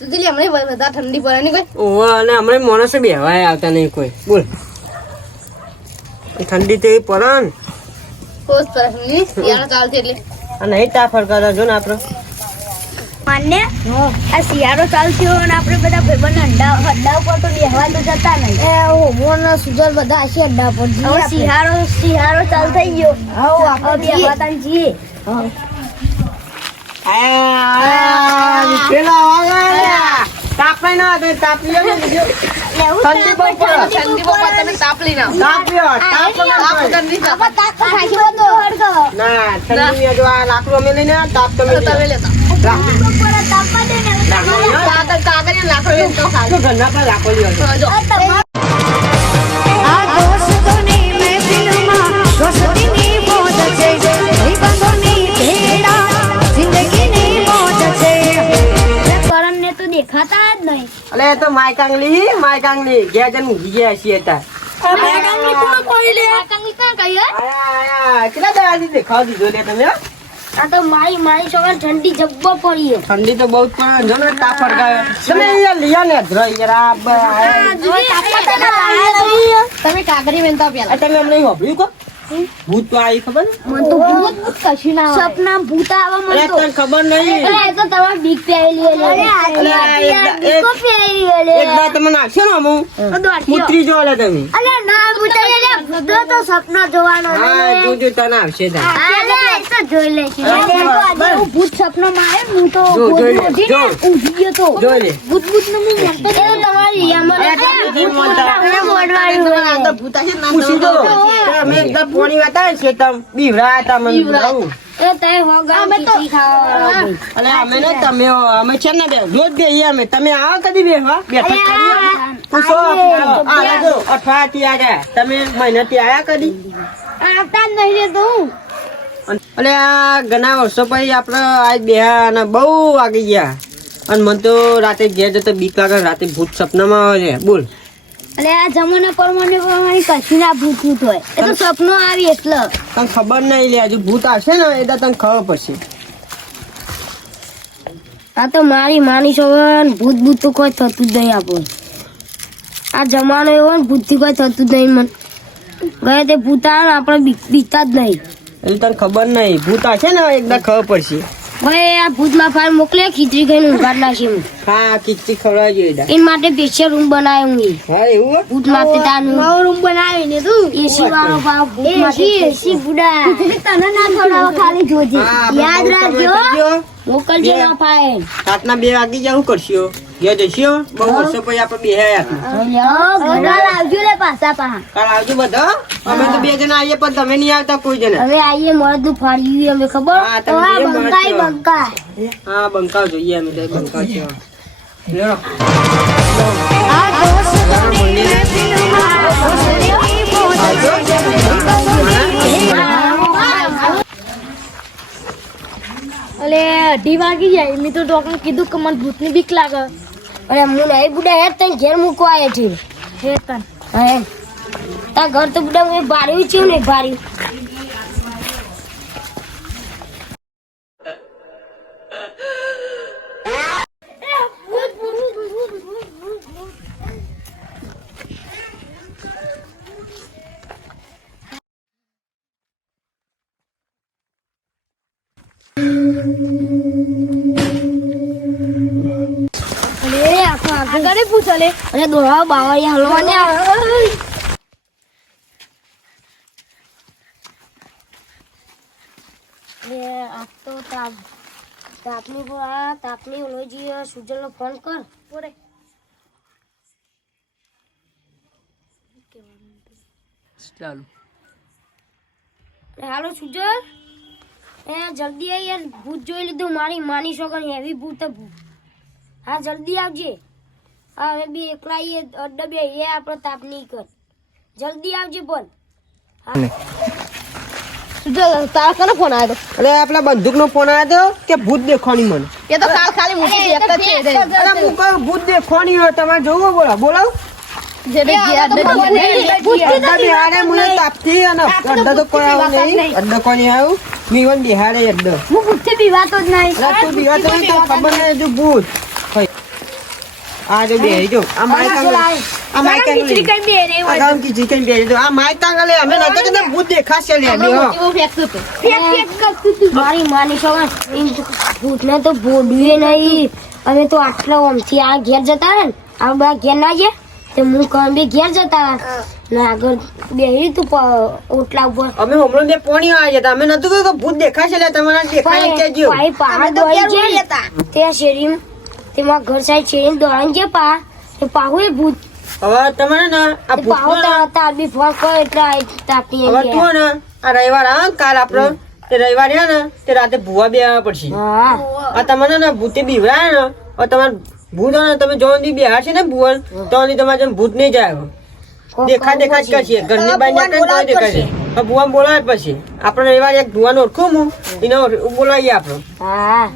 સુધી હમણાં બધા ઠંડી પડે નહીં કોઈ. ઓહો અને હમણાં માણસો બેહવાય આવતા નહીં કોઈ. બોલ. ઠંડી તો એ પડે ને. કોસ પડે ઠંડી. શિયાળો ચાલશે એટલે. આ નહીં તા ફરકાતા જો ને આપણે માન્ય આ શિયાળો ચાલશે અને આપણે બધા ભાઈબંધ અંડા અડ્ડા ઉપર તો બેહવા તો જતા નહીં. એ હોમોન સુજલ બધા હશે અડ્ડા પર હવે શિયાળો શિયાળો ચાલુ થઈ ગયો. હવે બેહવા તાન જઈએ. તાપ લાકડું અમે લઈને આવ્યા, અલે એ તો માય કાંગલી માય કાંગલી ગયા જન ગયા છીએ માય કાંગલી કોણ કોઈ લે? કાંગલી કા કઈ હે? આયા આયા કેટલા દાડાથી દેખાવ દીધો લે તમે આ તો મારી મારી છોકરા ઠંડી જબ્બો પડી હે. ઠંડી તો બહુ પણ જો ને તાપ ગાય. તમે અહીંયા લિયા ને ધ્રો યાર આ તો તમે કાગરી વેંતા પેલા તમે અમને હોભળ્યું કો? ભૂત તો આવી ખબર મને તો ભૂત કશું ના આવે. સપનામાં ભૂત આવે મને તો. ખબર નહીં આ તો તમાર બીક પહેરેલી હે લે. અરે એક- એક- દાડો તમે નાખશો ને હું આ જો લે તમે અરે ના ભૂત લે ભૂત તો સપના જોવાનો. હા જોજો તને આવશે તા અરે તો જોઈ લેશે. ભૂત સપનો મારે હું તો ઊભી ગયો તો. ભૂત ભૂતનું હું મનતો જ તમારી રિયામાં તમે ભૂત અમે એકદમ પોણી વાતા છે બીવરા હતા મને આવો કદી આ જો તમે મહિનાથી આયા કદી? આવતા જ નહીં તું. અને- આ ઘણા વર્ષો પછી આપણે આજ બેહ્યા અને બહુ વાગી ગયા. અને મને તો રાતે ઘેર જતો બીક લાગે રાતે ભૂત સપનામાં આવે છે. બોલ. અને આ જમાના પરમાણુ પ્રમાણે કશું ના ભૂત ભૂત હોય. એ તો સપનો આવી એટલે. તને ખબર નહીં લે હજુ ભૂત આવશે ને એટલે તને ખબર પડશે. આ તો મારી માની છોકરા ભૂત ભૂત તો કોઈ થતું જ નહીં આપો આ જમાનો એવો ને ભૂતથી કોઈ થતું જ નહીં મને. ગયા તે ભૂત આવે ને આપણે બીક- બીકતા જ નહીં. એટલે તને ખબર નહીં ભૂત છે ને એકદમ ખબર પડશે. ભાઈ આ ભૂતમાં ફાર મોકલે ખીચડી ખાઈને ઊંઘાડ નાખી હું હા ખીચડી ખવડાવી જોઈએ એના માટે સ્પેશિયલ રૂમ બનાવ્યો હું. હા એવું ભૂત માટે તાનું રૂમ બનાવીને તું. એસી વાળો ભાવ ભૂત માટે એસી બુડા તને ના ખવડાવો ખાલી જોજે. યાદ રાખજો. મોકલજો. ના ફાઈલ રાતના બે વાગી જવું કરશો ઘેર જશો બહુ વર્ષો પછી આપણે બે આવજો લે પાછા પાહા કાલ આવજો બધા અમે તો બે જણા આવીએ પણ તમે નહીં આવતા કોઈ જણા હવે આઈએ મળદું ફાડ્યું અમે ખબર હા, તમે તો આ બે બંકાય મળજો. હા બંકા જોઈએ અમે તો બંકા છે લ્યો. અલે અઢી વાગી જાય મેં તો ડોક્ટર કીધું કે મને ભૂતની બીક લાગે અરે હું નહીં બુડા હેર તને ઘેર મૂકવા આવ્યો છે. હે તન. હે તા ઘર તો બુડા મેં ભાડ્યું છે ને ભાડ્યું અરે આગળ પૂછો લે. અને દોડા બાવળિયા હલવાને આવે. આ તો તાપ તાપની આ તાપની ઓલોજી સુજલનો ફોન કર. પોરે ચાલો. હાલો સુજલ. એ જલ્દી આવી યાર ભૂત જોઈ લીધું મારી માની છોકરી એવી ભૂત હે ભૂત. હા જલ્દી આવજે. હવે બી એકલા એ અડ્ડા બે એ આપણો તાપ નહીં કર. જલ્દી આવજે બોલ. સુજલ તારા કનો ફોન આવ્યો અરે આપલા બંદૂક નો ફોન આવ્યો કે ભૂત દેખવાની મને? એ તો કાલ ખાલી મૂકી એક જ છે અરે હું કહું ભૂત દેખવાની હોય તમારે જોવો બોલો બોલાવ. જે બે ગયા અડ્ડે મને તાપથી અને અડધા તો કોઈ આવું નહીં. અડધા કોઈ નહીં આવું. મીવન બિહારે અડધો હું ભૂતથી બીવાતો જ નહીં. તું બિહાર નહીં, તને ખબર નહીં. હજુ ભૂત. આ જો બે જો આ. આય. આ માઈક ચાલ, ખીચડી બે રે, આ ગામ કી ચિકન બે જો આ માઈક આંગળી અમે નતો કે ભૂત દેખાશે લે હમણાં લ્યો. મોટી બહુ ફેંકતું હતું. ફેંક, ફેંક કરતું મારી માની છોકરા એમ તો ભૂતને તો ભોડવે નહીં અમે તો આટલા ઓમથી આ ઘેર જતા ને આ બધા ઘેર ના ગયા તે હું કહું બે ઘેર જતા. ને આગળ બેહી તું ઓટલા ઉપર અમે હમણાં બે પોણી આવ્યા જતા અમે નતું કે ભૂત દેખાશે લે તમારા દેખાય કેજો પાઈ પહાડ દોડી ગયા તે શેરી તેમાં ઘર સાઈડ શેરી દોડાને ગયા પા. તે પાહુ એ ભૂત હવે તમારે ને આ તે પાહુ તાર બી ફોન કરો એટલે આ તાપી હવે તું ને આ રવિવાર આ કાલ આપણો તે રવિવાર હે ને તે રાતે ભૂવા બે આવવા પડશે. આ તમારે ને ભૂતે બીવરાય ને હવે તમારે ભૂત ને તમે જો ની બેહાર છે ને ભૂવન તો ની તમારે જેમ ભૂત નહીં જાય દેખા દેખા જ કરશે. ઘરની બહાર નીકળે ને તોય દેખાય છે હવે ભૂવાને બોલાવે પછી. આપણે રવિવાર એક ભૂવાને ઓળખું હું એને બોલાવીએ આપણે હા.